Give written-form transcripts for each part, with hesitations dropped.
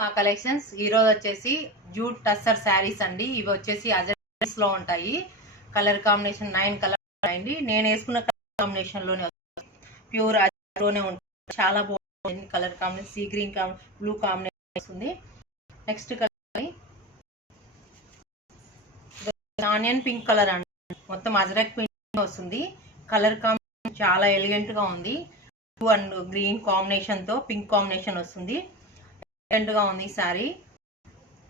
మా కలెక్షన్స్ ఈ రోజు వచ్చేసి జూట్ టస్సర్ శారీస్ అండి. ఇవి వచ్చేసి అజరక్స్ లో ఉంటాయి. కలర్ కాంబినేషన్ 9 కలర్ ఉంటాయండి. నేను వేసుకున్న కలర్ కాంబినేషన్ లోనే ప్యూర్ అజరలోనే ఉంటుంది. చాలా బాగుంది colour combination. Sea green blue combination వస్తుంది. Next colour onion pink colour అండి. మొత్తం అజరక్ పింక్ వస్తుంది. కలర్ కాంబినేషన్ చాలా ఎలిగెంట్ గా ఉంది. బ్లూ అండ్ గ్రీన్ కాంబినేషన్ తో పింక్ కాంబినేషన్ వస్తుంది. గా ఉంది ఈ సారీ.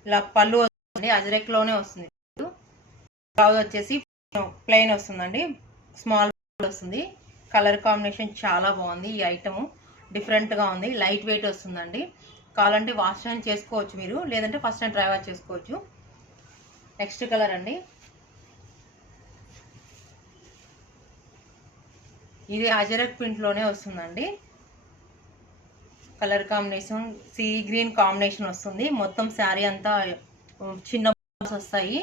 ఇలా పళ్ళు వస్తుంది, అజరక్ లోనే వస్తుంది. బ్లౌజ్ వచ్చేసి ప్లెయిన్ వస్తుందండి, స్మాల్ వస్తుంది. కలర్ కాంబినేషన్ చాలా బాగుంది. ఈ ఐటమ్ డిఫరెంట్ గా ఉంది, లైట్ వెయిట్ వస్తుందండి. కావాలంటే వాష్ అండ్ చేసుకోవచ్చు మీరు, లేదంటే ఫస్ట్ టైం డ్రై వాష్ చేసుకోవచ్చు. నెక్స్ట్ కలర్ అండి, ఇది అజరక్ ప్రింట్ లోనే వస్తుందండి. Colour combination sea green combination వస్తుంది. మొత్తం శారీ అంతా చిన్న వస్తాయి.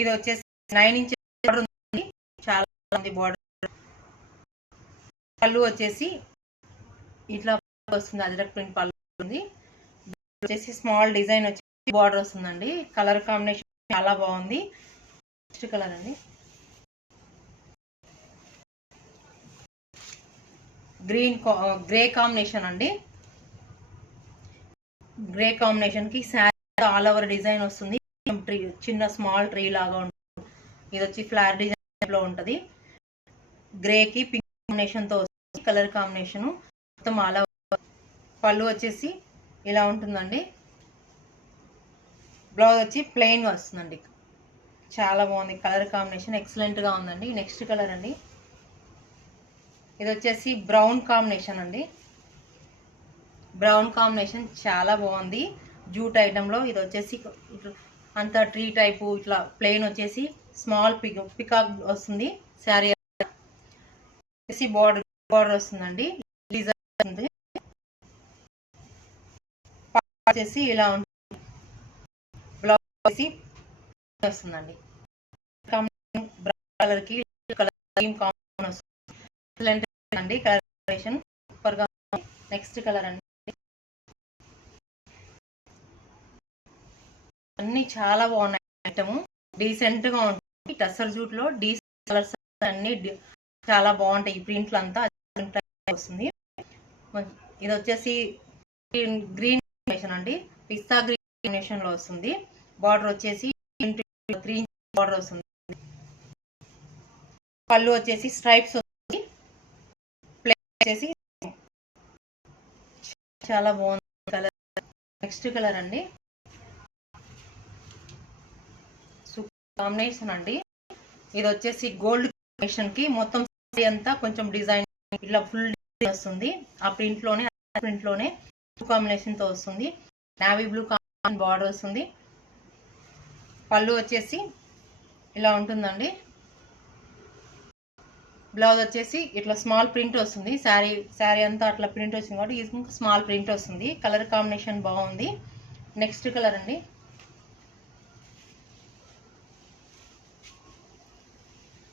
ఇది వచ్చేసి 9 ఇంచెస్ బార్డర్ ఉంది, చాలా ఉంది బార్డర్. పళ్ళు వచ్చేసి ఇట్లా వస్తుంది, అజరక్ ప్రింట్ పళ్ళు ఉంది. వచ్చేసి స్మాల్ డిజైన్ వచ్చేసి బార్డర్ వస్తుందండి. కలర్ కాంబినేషన్ చాలా బాగుంది. నెక్స్ట్ కలర్ అండి, గ్రే కాంబినేషన్ అండి. గ్రే కాంబినేషన్ కి శారీ ఆల్ ఓవర్ డిజైన్ వస్తుంది. చిన్న స్మాల్ ట్రీ లాగా ఉంటుంది. ఇది వచ్చి ఫ్లవర్ డిజైన్ లో ఉంటది. గ్రే కి పింక్ కాంబినేషన్ తో వస్తుంది కలర్ కాంబినేషన్. మొత్తం ఆల్ ఓవర్. పళ్ళు వచ్చేసి ఇలా ఉంటుందండి. బ్లౌజ్ వచ్చి ప్లెయిన్ గా వస్తుందండి. చాలా బాగుంది కలర్ కాంబినేషన్, ఎక్సలెంట్ గా ఉందండి. నెక్స్ట్ కలర్ అండి, ఇది వచ్చేసి బ్రౌన్ కాంబినేషన్ అండి. బ్రౌన్ కాంబినేషన్ చాలా బాగుంది. జూట్ ఐటమ్ లో ఇది వచ్చేసి అంత ట్రీ టైపు ఇట్లా ప్లెయిన్ వచ్చేసి స్మాల్ పికాక్ వస్తుంది. శారీ వచ్చేసి బార్డర్ వస్తుందండి. డిజైన్ వచ్చేసి ఇలా ఉంటుంది. బ్లౌజ్ వచ్చేసి వస్తుందండి. బ్రౌన్ కలర్ కి కాంబినేషన్ వస్తుంది అండి. కలర్ కాంబినేషన్ సూపర్ గా ఉంది. నెక్స్ట్ కలర్ అండి, అన్ని చాలా బాగున్నాయి. ఐటమ్ డీసెంట్ గా ఉంటుంది. టస్సర్ జూట్ లో డీసెంట్ కలర్స్ అన్ని చాలా బాగుంటాయి. ఈ ప్రింట్లు అంతా వస్తుంది. ఇది వచ్చేసి గ్రీన్ కాంబినేషన్ అండి, పిస్తా గ్రీన్ కాంబినేషన్ లో వస్తుంది. బార్డర్ వచ్చేసి 3 ఇంచెస్ బార్డర్ వస్తుంది. పళ్ళు వచ్చేసి స్ట్రైప్స్ వస్తుంది. వచ్చేసి చాలా బాగుంది కలర్. నెక్స్ట్ కలర్ అండి, సూపర్ కాంబినేషన్ అండి. ఇది వచ్చేసి గోల్డ్ కాంబినేషన్ కి మొత్తం అంతా కొంచెం డిజైన్ ఇలా ఫుల్ డిజైన్ వస్తుంది. ఆ ప్రింట్ లోనే కాంబినేషన్ తో వస్తుంది. నావీ బ్లూ కాంబినేషన్ బార్డర్ వస్తుంది. పళ్ళు వచ్చేసి ఇలా ఉంటుందండి. బ్లౌజ్ వచ్చేసి ఇట్లా స్మాల్ ప్రింట్ వస్తుంది. శారీ అంతా అట్లా ప్రింట్ వచ్చింది కాబట్టి ఇది స్మాల్ ప్రింట్ వస్తుంది. కలర్ కాంబినేషన్ బాగుంది. నెక్స్ట్ కలర్ అండి,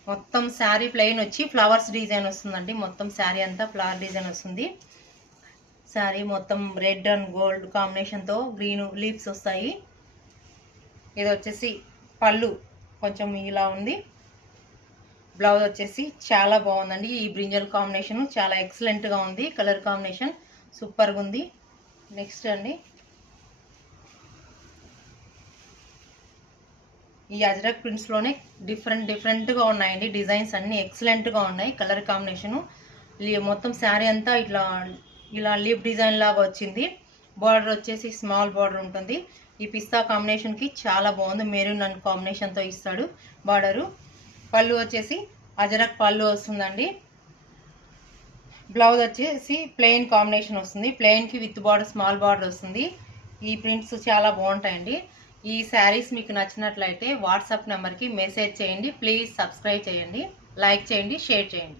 మొత్తం శారీ ప్లెయిన్ వచ్చి ఫ్లవర్స్ డిజైన్ వస్తుందండి. మొత్తం శారీ అంతా ఫ్లవర్ డిజైన్ వస్తుంది. శారీ మొత్తం రెడ్ అండ్ గోల్డ్ కాంబినేషన్ తో గ్రీన్ లీవ్స్ వస్తాయి. ఇది వచ్చేసి పళ్ళు కొంచెం ఇలా ఉంది. బ్లౌజ్ వచ్చేసి చాలా బాగుందండి. ఈ బ్రింజల్ కాంబినేషన్ చాలా ఎక్సలెంట్ గా ఉంది. కలర్ కాంబినేషన్ సూపర్ గా ఉంది. నెక్స్ట్ అండి, ఈ అజరక్ ప్రింట్స్ లోనే డిఫరెంట్ గా ఉన్నాయండి. డిజైన్స్ అన్ని ఎక్సలెంట్ గా ఉన్నాయి. కలర్ కాంబినేషన్ మొత్తం శారీ అంతా ఇలా లీఫ్ డిజైన్ లాగా వచ్చింది. బార్డర్ వచ్చేసి స్మాల్ బార్డర్ ఉంటుంది. ఈ పిస్తా కాంబినేషన్ కి చాలా బాగుంది. మెరూన్ అండ్ కాంబినేషన్ తో ఇస్తాడు బార్డరు. పళ్ళు వచ్చేసి అజరక్ పళ్ళు వస్తుందండి. బ్లౌజ్ వచ్చేసి ప్లెయిన్ కాంబినేషన్ వస్తుంది. ప్లెయిన్ కి విత్ బార్డర్ స్మాల్ బార్డర్ వస్తుంది. ఈ ప్రింట్స్ చాలా బాగుంటాయండి. ఈ శారీస్ మీకు నచ్చినట్లయితే వాట్సాప్ నెంబర్కి మెసేజ్ చేయండి. ప్లీజ్ సబ్స్క్రైబ్ చేయండి, లైక్ చేయండి, షేర్ చేయండి.